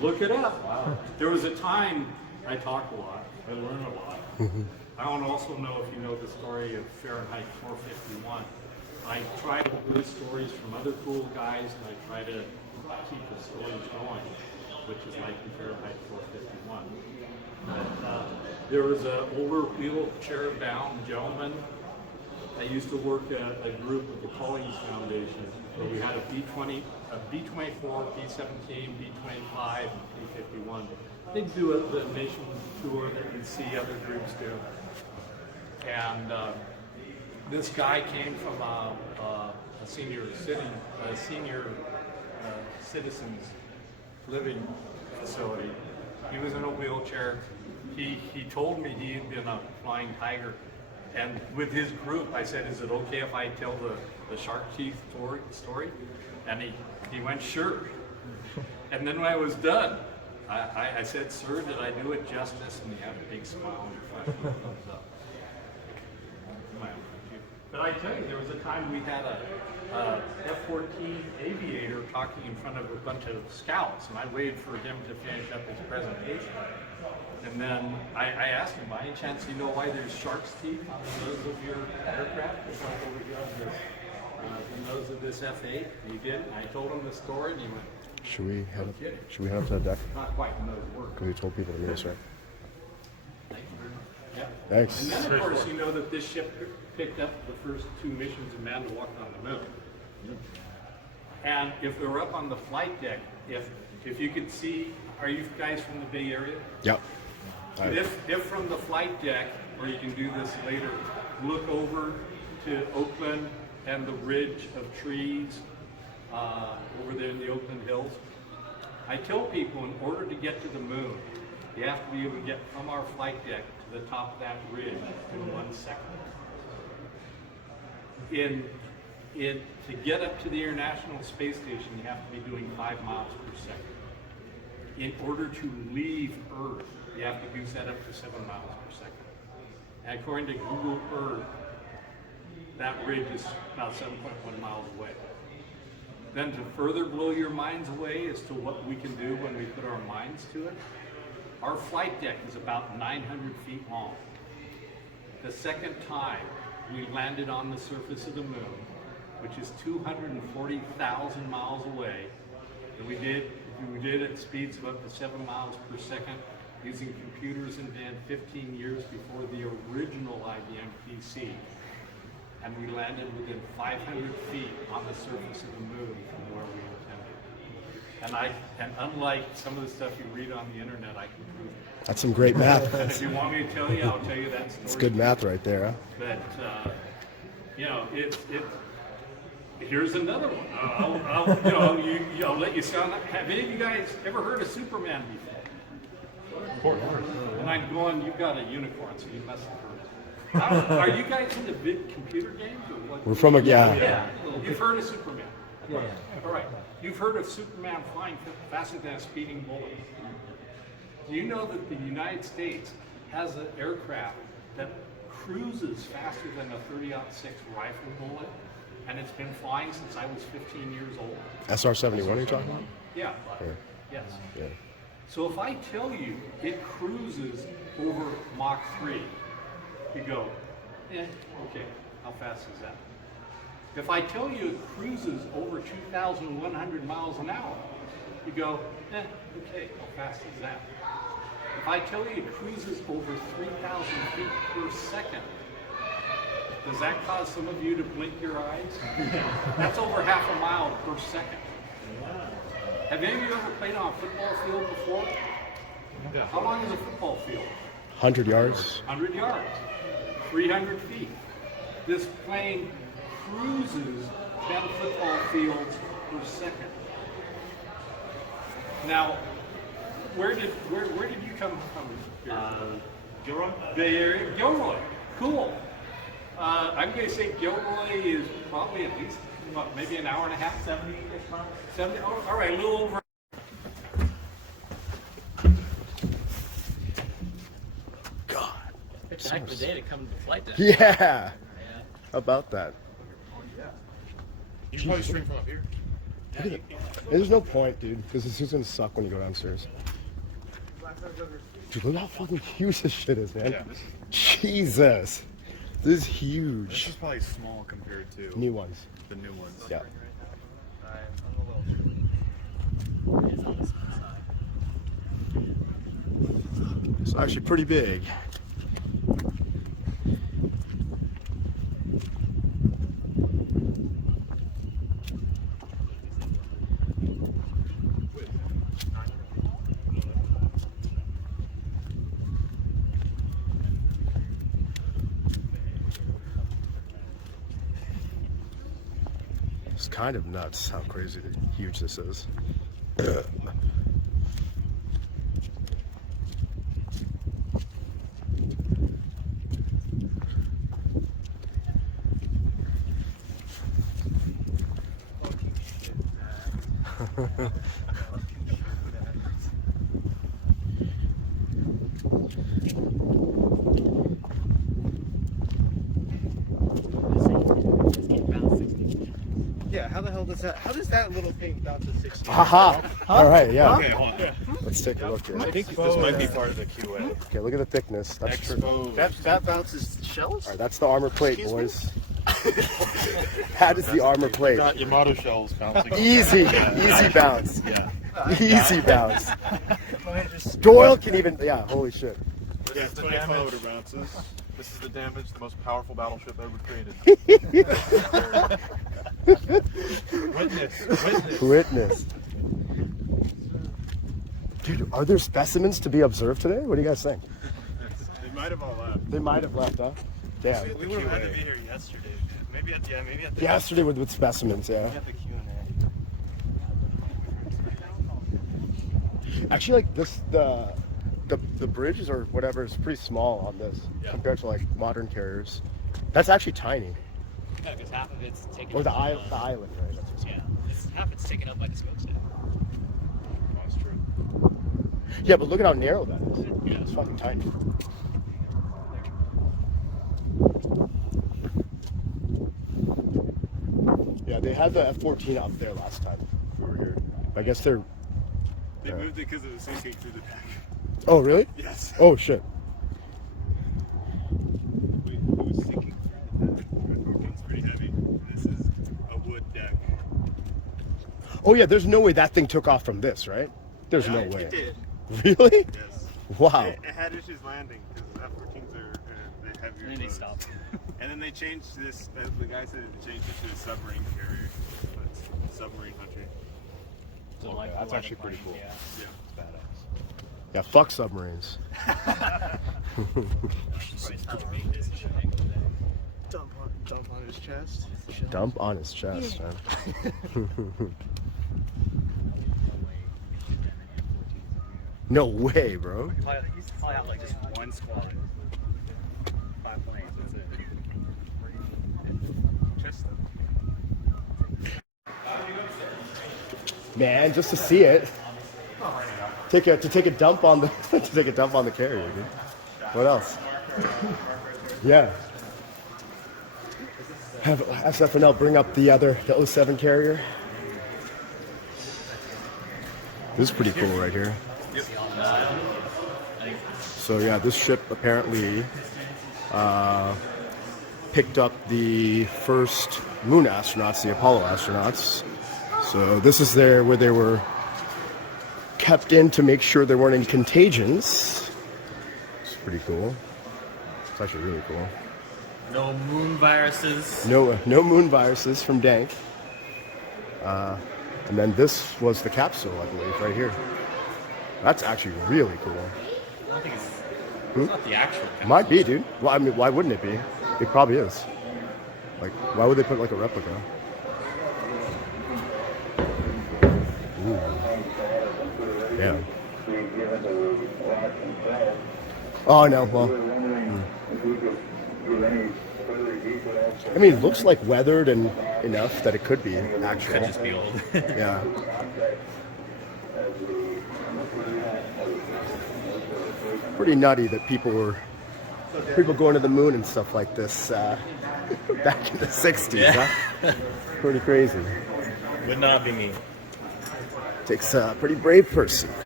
Look it up. Wow. There was a time I talk a lot, I learn a lot. I don't also know if you know the story of Fahrenheit 451. I try to hear stories from other cool guys, and I try to keep the stories going, which is like Fahrenheit 451. There was an older wheelchair-bound gentleman. I used to work at a group with the Collings Foundation where we had a B-20, a B-24, B-17, B-25, and B-51. They'd do the nation tour that you'd see other groups do. And this guy came from a senior citizens living facility. He was in a wheelchair. He told me he had been a flying tiger. And with his group, I said, is it okay if I tell the shark teeth story? And he went, sure. And then when I was done, I said, sir, did I do it justice? And he had a big smile on his face. Thumbs up. But I tell you, there was a time we had a F-14 aviator talking in front of a bunch of scouts, and I waited for him to finish up his presentation. And then I asked him, by any chance, do you know why there's shark's teeth on the nose of your aircraft? It's like over here on the nose of this F-8. And he did. And I told him the story, and he went, Should we head up to the deck? not quite in those words. Because we told people to meet us, right? Thank you very much. Yeah. Thanks. And then, of course, you know that this ship picked up the first 2 missions of man to walk on the moon. And if they were up on the flight deck, if you could see, are you guys from the Bay Area? Yep. If from the flight deck, or you can do this later, look over to Oakland and the ridge of trees over there in the Oakland Hills. I tell people in order to get to the moon, you have to be able to get from our flight deck to the top of that ridge in 1 second. To get up to the International Space Station, you have to be doing 5 miles per second. In order to leave Earth, you have to goose that up to 7 miles per second. And according to Google Earth, that ridge is about 7.1 miles away. Then to further blow your minds away as to what we can do when we put our minds to it, our flight deck is about 900 feet long. The second time we landed on the surface of the moon, which is 240,000 miles away, and we did at speeds of up to 7 miles per second using computers invented 15 years before the original IBM PC. And we landed within 500 feet on the surface of the moon from where we intended. And unlike some of the stuff you read on the internet, I can prove it. That's some great math. And if you want me to tell you, I'll tell you that story. It's good math right there, huh? But here's another one. I'll let you sound. Have any of you guys ever heard of Superman before? Of course. And I'm going, you've got a unicorn, so you must have heard it. Are you guys into big computer games or what? We're from a Yeah. You've heard of Superman? Yeah. All right. You've heard of Superman flying faster than a speeding bullet. Do you know that the United States has an aircraft that cruises faster than a .30-06 rifle bullet, and it's been flying since I was 15 years old? SR-71 are you talking about? Yeah. Yes. Yeah. So if I tell you it cruises over Mach 3, you go, okay, how fast is that? If I tell you it cruises over 2,100 miles an hour, you go, okay, how fast is that? If I tell you it cruises over 3,000 feet per second, does that cause some of you to blink your eyes? That's over half a mile per second. Have any of you ever played on a football field before? Yeah. How long is a football field? 100 yards. 100 yards. 300 feet. This plane cruises 10 football fields per second. Now, where did you come from? Gilroy? Bay Area? Gilroy. Cool. I'm going to say Gilroy is probably at least, maybe an hour and a half? 70-ish miles? 70? Oh, all right, a little over. God. It's a heck of a day to come to the flight deck. Yeah. How about that? You can probably stream from up here. There's no point, dude, because it's just gonna suck when you go downstairs. Dude, look how fucking huge this shit is, man. Yeah, Jesus. This is this huge. is probably small compared to New ones. the new ones. Yeah. It's on the small side. It's actually pretty big. It's kind of nuts how crazy huge this is. Yeah, how the hell does that? How does that little thing bounce to 60? Haha. All right, yeah. Okay, hold on. Let's take a look here. I think this might be part of the QA. Okay, look at the thickness. That's true. Exposed. That bounces shells? All right, that's the armor plate, Excuse me? boys. That is the armor plate. Got Yamato shells bouncing. Easy bounce. Yeah. Easy bounce. Doyle can even, yeah, holy shit. Yeah, it's the damage. Bounces. This is the damage, the most powerful battleship ever created. Witness. Dude, are there specimens to be observed today? What do you guys think? They might have all left. They might have left, huh? Damn. We would have had to be here yesterday. Maybe at the Yesterday with specimens, yeah. the Q&A. Actually, like this, the bridges or whatever is pretty small on this compared to like modern carriers. That's actually tiny. Yeah, because half of it's taken Or up the by island, right? That's what's Yeah, half it's taken up by the smokestack. That's true. Yeah, but look at how narrow that is. Yeah. It's fucking tiny. Yeah, they had the F-14 up there last time we were here. I guess they're... They moved it because it was sinking through the deck. Oh, really? Yes. Oh, shit. It was sinking through the deck. It's pretty heavy. This is a wood deck. Oh, yeah, there's no way that thing took off from this, right? There's no way. It did. Really? Yes. Wow. It had issues landing because F-14s are heavier. And then they boats. stopped. And then they changed this. The guy said they changed it to a submarine carrier. It's submarine country. So Okay, that's a lot actually of pretty planes, cool. Yeah. Yeah, it's badass. Yeah, fuck submarines. Dump on his chest. Dump on his chest, man. No way, bro. Probably, he's probably have like just one squad. 5 planes, that's it. Man, just to see it. Take a dump on the to take a dump on the carrier, dude. What else? Yeah. Have SFNL bring up the 07 carrier. This is pretty cool right here. So yeah, this ship apparently picked up the first moon astronauts, the Apollo astronauts. So this is where they were kept in to make sure there weren't any contagions. It's pretty cool. It's actually really cool. No moon viruses. No moon viruses from Dank. And then this was the capsule, I believe, right here. That's actually really cool. I don't think it's not the actual. Might be, dude. Well, I mean, why wouldn't it be? It probably is. Like, why would they put like a replica? Ooh. Yeah. Oh no, well. I mean, it looks like weathered and enough that it could be actual. Could just be old. Yeah. Pretty nutty that people going to the moon and stuff like this back in the 60s, huh? Pretty crazy. Would not be me. Takes a pretty brave person.